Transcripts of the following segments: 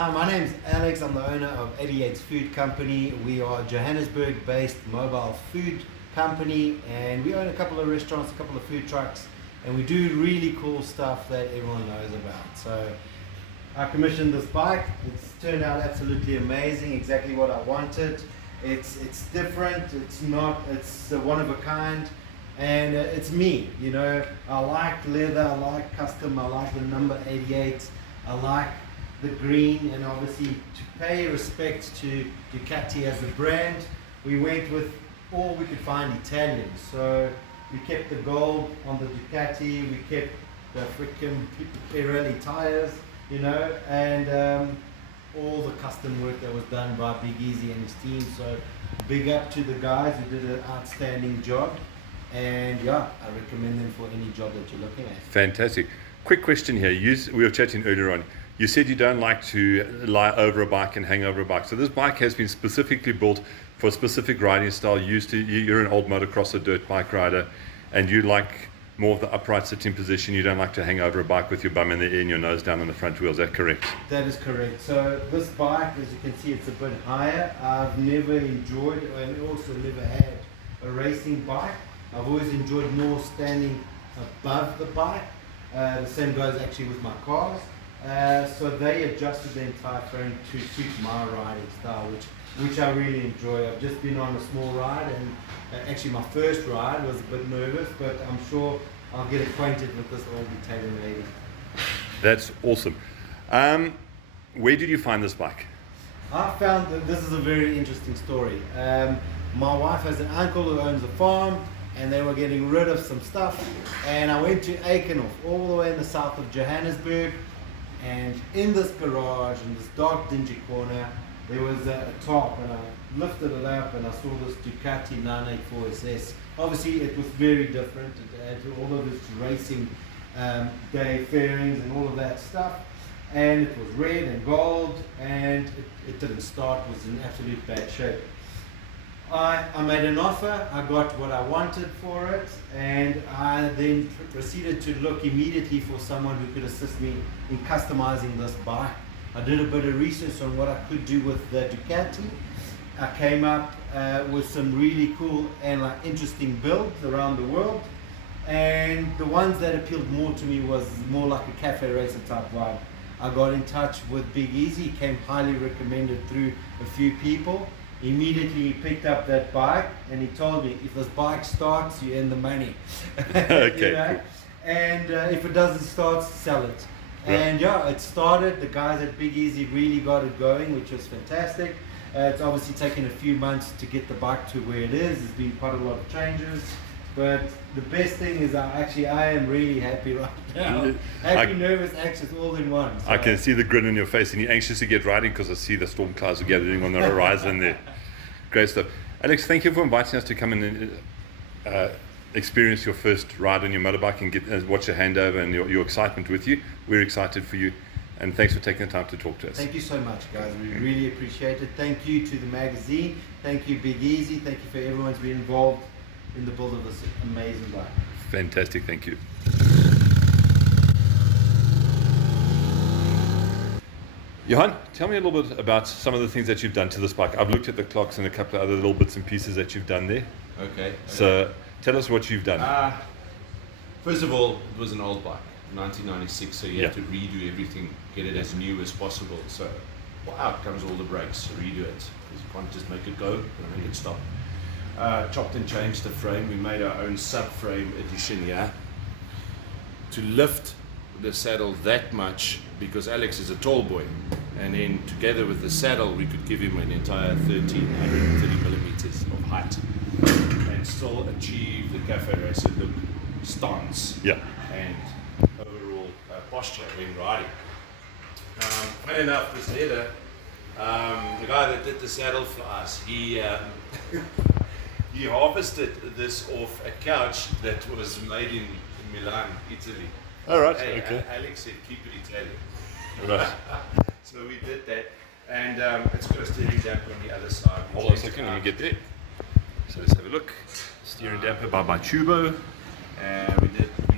Hi, my name's Alex. I'm the owner of 88's Food Company. We are a Johannesburg-based mobile food company, and we own a couple of restaurants, a couple of food trucks, and we do really cool stuff that everyone knows about. So I commissioned this bike. It's turned out absolutely amazing, exactly what I wanted. It's different, it's one of a kind, and it's me, you know. I like leather, I like custom, I like the number 88, I like the green, and obviously to pay respect to Ducati as a brand, we went with all we could find Italian. So we kept the gold on the Ducati, we kept the freaking Pirelli tires, you know, and all the custom work that was done by Big Eazy and his team. So big up to the guys who did an outstanding job, and yeah, I recommend them for any job that you're looking at. Fantastic. Quick question here. We were chatting earlier on. You said you don't like to lie over a bike and hang over a bike. So this bike has been specifically built for a specific riding style. You're an old motocrosser, dirt bike rider, and you like more of the upright sitting position. You don't like to hang over a bike with your bum in the air and your nose down on the front wheel. Is that correct? That is correct. So this bike, as you can see, it's a bit higher. I've never enjoyed and also never had a racing bike. I've always enjoyed more standing above the bike. The same goes actually with my cars. So they adjusted the entire frame to suit my riding style, which I really enjoy. I've just been on a small ride, and actually my first ride was a bit nervous, but I'm sure I'll get acquainted with this old Italian lady. That's awesome. Where did you find this bike? I found that this is a very interesting story. My wife has an uncle who owns a farm, and they were getting rid of some stuff, and I went to Aikenhof, all the way in the south of Johannesburg, and in this garage, in this dark dingy corner, there was a top, and I lifted it up and I saw this Ducati 984 SS. Obviously it was very different. It had all of its racing day fairings and all of that stuff, and it was red and gold, and it didn't start, it was in absolute bad shape. I made an offer, I got what I wanted for it, and I then proceeded to look immediately for someone who could assist me in customizing this bike. I did a bit of research on what I could do with the Ducati. I came up with some really cool and interesting builds around the world, and the ones that appealed more to me was more like a cafe racer type vibe. I got in touch with Big Eazy, came highly recommended through a few people. Immediately he picked up that bike and he told me, if this bike starts, you earn the money. Okay. You know? And if it doesn't start, sell it. Right. And yeah, it started. The guys at Big Eazy really got it going, which was fantastic. It's obviously taken a few months to get the bike to where it is. There's been quite a lot of changes. But the best thing is I am really happy right now. Happy, nervous, anxious, all in one. So. I can see the grin on your face, and you're anxious to get riding because I see the storm clouds are gathering on the horizon there. Great stuff. Alex, thank you for inviting us to come and experience your first ride on your motorbike and watch your handover and your excitement with you. We're excited for you, and thanks for taking the time to talk to us. Thank you so much, guys. We really appreciate it. Thank you to the magazine. Thank you, Big Eazy. Thank you for everyone who's been involved in the build of this amazing bike. Fantastic, thank you. Johan, tell me a little bit about some of the things that you've done to this bike. I've looked at the clocks and a couple of other little bits and pieces that you've done there. Okay. So tell us what you've done. First of all, it was an old bike, 1996, so you have to redo everything, get it as new as possible. So out comes all the brakes, redo it. You can't just make it go, and make it stop. Chopped and changed the frame. We made our own subframe edition here to lift the saddle that much, because Alex is a tall boy, and then together with the saddle we could give him an entire 1330 millimeters of height and still achieve the cafe racer look, stance, and overall posture when riding. Funny enough, this leather, the guy that did the saddle for us, he harvested this off a couch that was made in Milan, Italy. All right, hey, okay. Alex said, keep it Italian. Right. So we did that, and it's got a steering damper on the other side. Hold on a second, let me get there. So let's have a look. Steering damper by Tubo. And we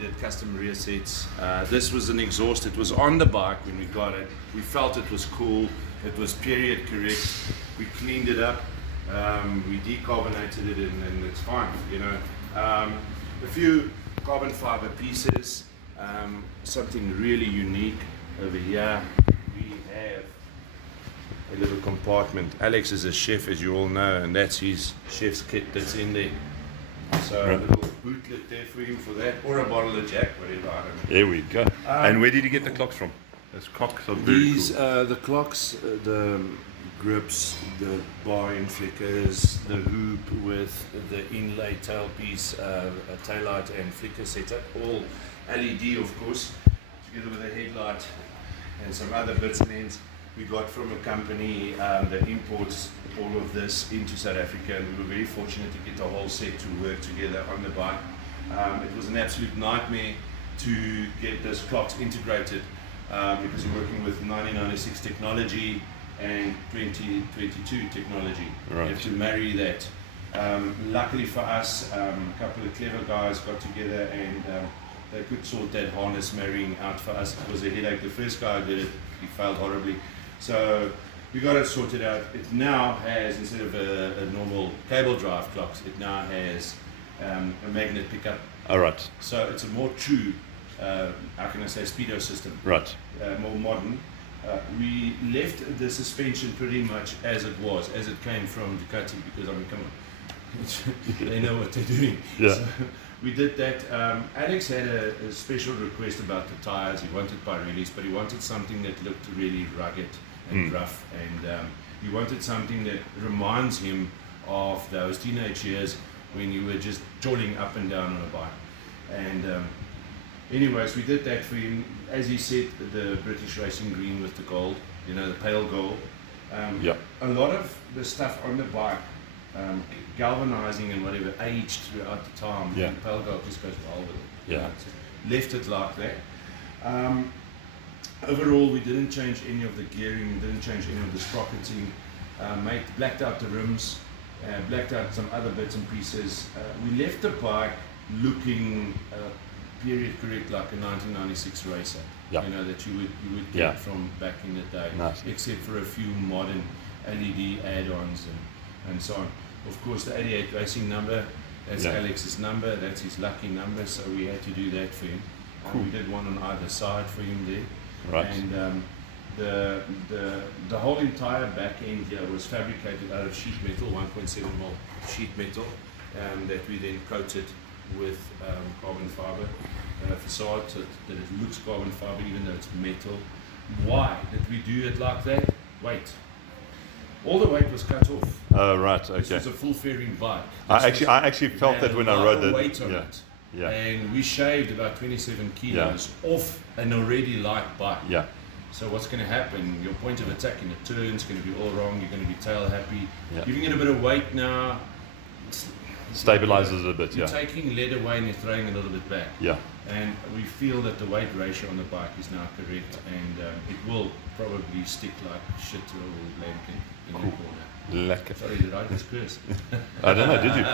did custom rear sets. This was an exhaust. It was on the bike when we got it. We felt it was cool. It was period correct. We cleaned it up. We decarbonated it and it's fine, you know. A few carbon fiber pieces. Something really unique over here. We have a little compartment. Alex is a chef, as you all know, and that's his chef's kit that's in there. So a little bootlet there for him for that, or a bottle of Jack, whatever, I don't know. There we go. And where did you get the clocks from? Those clocks are very cool. The clocks, the grips, the bar end flickers, the hoop with the inlay tailpiece, a taillight and flicker setup, all LED of course, together with a headlight and some other bits and ends we got from a company that imports all of this into South Africa, and we were very fortunate to get the whole set to work together on the bike. It was an absolute nightmare to get those clocks integrated because you're working with 1996 technology and 2022 technology. Right. You have to marry that. Luckily for us, a couple of clever guys got together and they could sort that harness marrying out for us. It was a headache. The first guy did it, he failed horribly. So we got it sorted out. It now has, instead of a normal cable drive clocks, it now has a magnet pickup. All right. So it's a more true, how can I say, speedo system. Right. More modern. We left the suspension pretty much as it was, as it came from Ducati, because I mean, come on, they know what they're doing. Yeah. So we did that. Alex had a special request about the tires. He wanted Pirellis, but he wanted something that looked really rugged and rough, and he wanted something that reminds him of those teenage years when you were just jolting up and down on a bike. And anyways, we did that for him. As he said, the British racing green with the gold, you know, the pale gold. A lot of the stuff on the bike, galvanizing and whatever, aged throughout the time. Yeah. The pale gold just goes well with it. Yeah. So left it like that. Overall, we didn't change any of the gearing, we didn't change any of the sprocketing, blacked out the rims, blacked out some other bits and pieces. We left the bike looking period correct, like a 1996 racer. Yeah. You know, that you would get from back in the day, nice. Except for a few modern LED add-ons and so on. Of course, the 88 racing number, that's Alex's number, that's his lucky number, so we had to do that for him. Cool. We did one on either side for him there. Right. And the whole entire back end here was fabricated out of sheet metal, 1.7 mil sheet metal, that we then coated with carbon fiber facade so that it looks carbon fiber even though it's metal. Why did we do it like that? Weight. All the weight was cut off. Oh, right. Okay. This was a full fairing bike. I actually felt that when I rode the weight on it. Yeah. And we shaved about 27 kilos off an already light bike. Yeah. So what's going to happen? Your point of attack in the turn is going to be all wrong. You're going to be tail happy. Yeah. Giving it a bit of weight now. Stabilizes it a bit. You're Yeah. taking lead away and you're throwing a little bit back. Yeah. And we feel that the weight ratio on the bike is now correct, and it will probably stick like shit to a old lambkin in the corner. Lekker. Sorry, did I just curse? I don't know. Did you?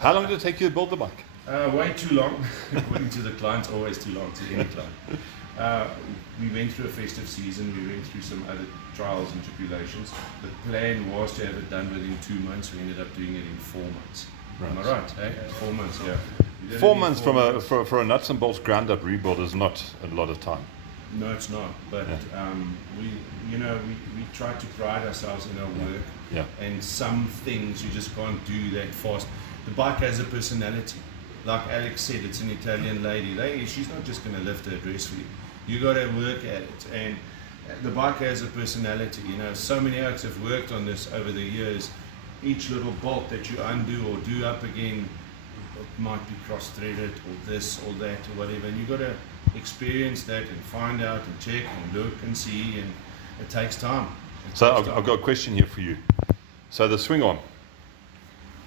How long did it take you to build the bike? Way too long, according to the clients, always too long to any client. We went through a festive season, we went through some other trials and tribulations. The plan was to have it done within 2 months, we ended up doing it in 4 months. Right. Am I right? Eh? 4 months, yeah. 4 months for a nuts and bolts ground up rebuild is not a lot of time. No, it's not. But we try to pride ourselves in our work. Yeah. And some things you just can't do that fast. The bike has a personality. Like Alex said, it's an Italian lady. She's not just going to lift her dress for you. You got to work at it. And the bike has a personality. You know, so many Alex have worked on this over the years. Each little bolt that you undo or do up again, it might be cross-threaded or this or that or whatever. And you got to experience that and find out and check and look and see, and it takes time. So I've got a question here for you. So the swing arm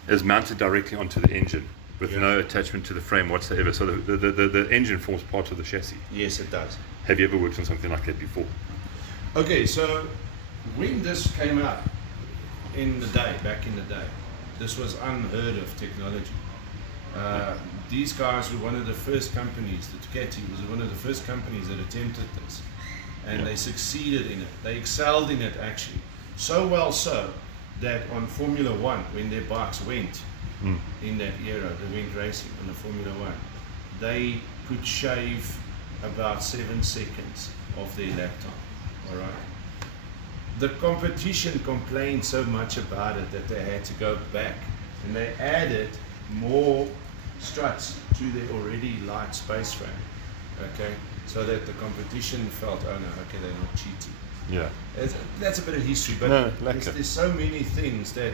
is mounted directly onto the engine with no attachment to the frame whatsoever. So the engine forms part of the chassis. Yes, it does. Have you ever worked on something like that before? Okay, so when this came out back in the day, this was unheard of technology. these guys were one of the first companies, the Ducati was one of the first companies that attempted this. And they succeeded in it. They excelled in it actually. So well so that on Formula One, when their bikes went in that era, they went racing on the Formula One, they could shave about 7 seconds of their lap time. All right. The competition complained so much about it that they had to go back and they added more struts to their already light space frame. Okay, so that the competition felt, oh no, okay, they're not cheating. Yeah. That's a bit of history, but No, there's so many things that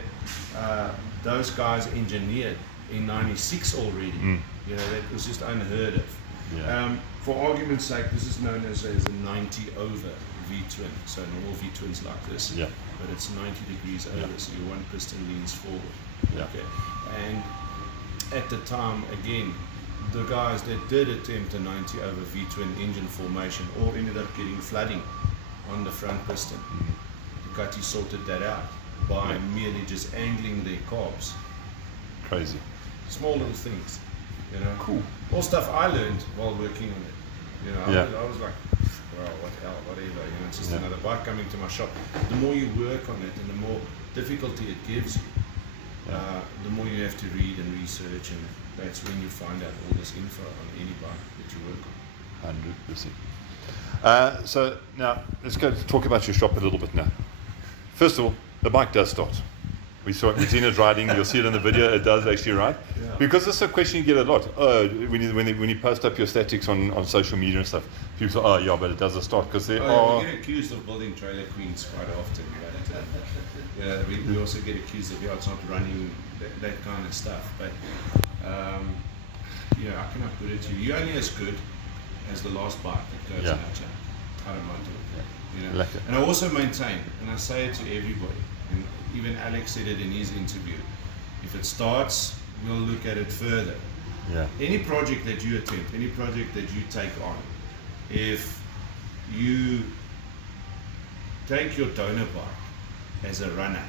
those guys engineered in '96 already. You know, that was just unheard of. Yeah. For argument's sake, this is known as a 90 over V-twin. So normal V-twins like this, Yeah. but it's 90 degrees over, so your one piston leans forward. Yeah. Okay, and at the time, again, the guys that did attempt a 90 over V-twin engine formation all ended up getting flooding on the front piston. Ducati sorted that out by merely just angling their carbs. Crazy. Small little things, you know. Cool. All stuff I learned while working on it. You know, Yeah. I was like, well, what hell, whatever. You know, it's just another bike coming to my shop. The more you work on it, and the more difficulty it gives you, the more you have to read and research, and that's when you find out all this info on any bike that you work on. 100%. So now let's go talk about your shop a little bit now. First of all, the bike does start. We've seen it riding. You'll see it in the video. It does actually ride. Yeah. Because this is a question you get a lot. When you post up your statics on social media and stuff, people say, oh yeah, but it does start because they are. We get accused of building trailer queens quite often. But, we also get accused of it's not running, that kind of stuff. But how can I put it to you? You're only as good as the last bike that goes out of my door. And I also maintain, and I say it to everybody, and even Alex said it in his interview, if it starts, we'll look at it further. Yeah. Any project that you attempt, any project that you take on, if you take your donor bike as a runner,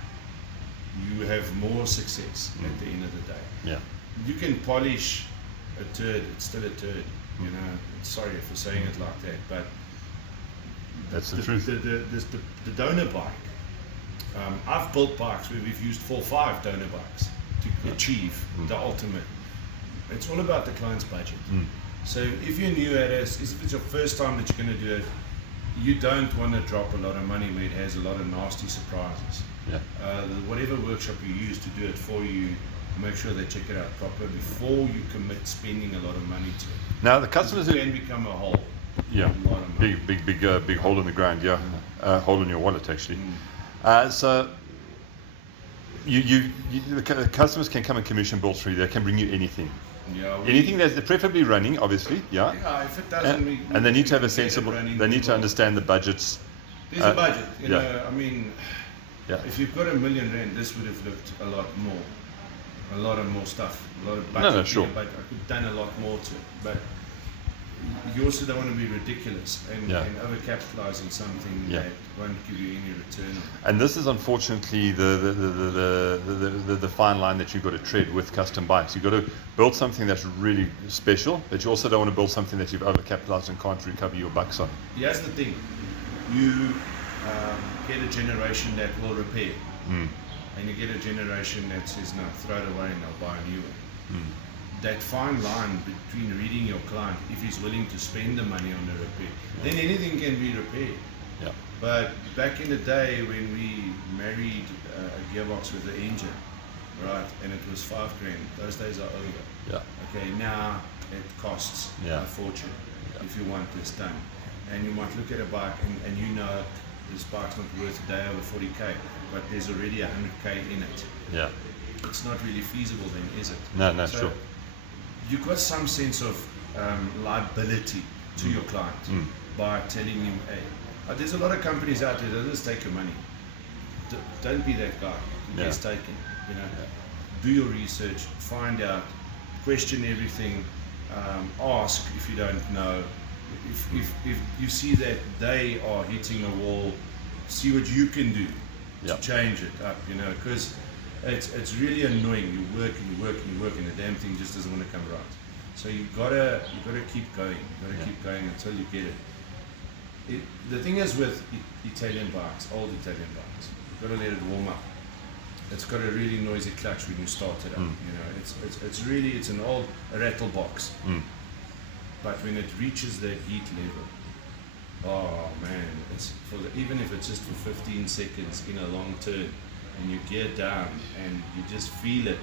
you have more success at the end of the day. Yeah. You can polish a turd, it's still a turd. You know, sorry for saying it like that, but That's the truth. The donor bike, I've built bikes where we've used 4 or 5 donor bikes to achieve the ultimate. It's all about the client's budget. So if you're new at it, if it's your first time that you're going to do it, you don't want to drop a lot of money where it has a lot of nasty surprises. Yeah. Whatever workshop you use to do it for you, make sure they check it out proper before you commit spending a lot of money to it. Now the customers It can become a hole. Yeah, A lot of money. big hole in the ground. Yeah, hole in your wallet actually. So the customers can come and commission builds for you. They can bring you anything. Yeah, Anything that's preferably running, obviously. Yeah. Yeah, if it doesn't, And they need to have a get it sensible. running, They need to well, understand the budgets. There's a budget. You yeah. know, I mean, Yeah. if you've got R1 million, this would have looked a lot more. A lot of more stuff. A lot of No, budget. sure. But I could have done a lot more to it. But you also don't want to be ridiculous and overcapitalizing something that won't give you any return on. And this is unfortunately the fine line that you've got to tread with custom bikes. You've got to build something that's really special, but you also don't want to build something that you've overcapitalized and can't recover your bucks on. Here's the thing. You get a generation that will repair. And you get a generation that says, no, throw it away and I'll buy a new one. That fine line between reading your client, if he's willing to spend the money on the repair, then anything can be repaired. Yeah. But back in the day when we married a gearbox with an engine, right, and it was $5,000, those days are over. Yeah. Okay, now it costs a fortune if you want this done. And you might look at a bike and you know this bike's not worth a day over 40k, but there's already 100k in it. Yeah. It's not really feasible then, is it? No, So sure. you've got some sense of liability to your client by telling him, hey, there's a lot of companies out there that just take your money. Don't be that guy who gets taken. You know, do your research, find out, question everything, ask if you don't know. If you see that they are hitting a wall, see what you can do to change it up. You know, because it's really annoying. You work and you work and you work, and the damn thing just doesn't want to come right. So you gotta keep going. Keep going until you get it. The thing is with Italian bikes, old Italian bikes, you've got to let it warm up. It's got a really noisy clutch when you start it up. You know, it's an old rattle box. But when it reaches that heat level, oh man, even if it's just for 15 seconds in a long turn, and you gear down and you just feel it,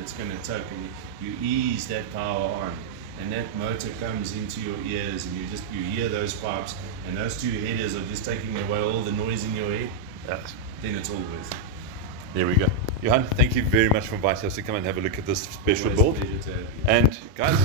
it's going to tuck, and you ease that power on, and that motor comes into your ears, and you hear those pipes, and those two headers are just taking away all the noise in your head. Then it's all worth it. There we go. Johan, thank you very much for inviting us to come and have a look at this special Always build. a pleasure to have you. And guys,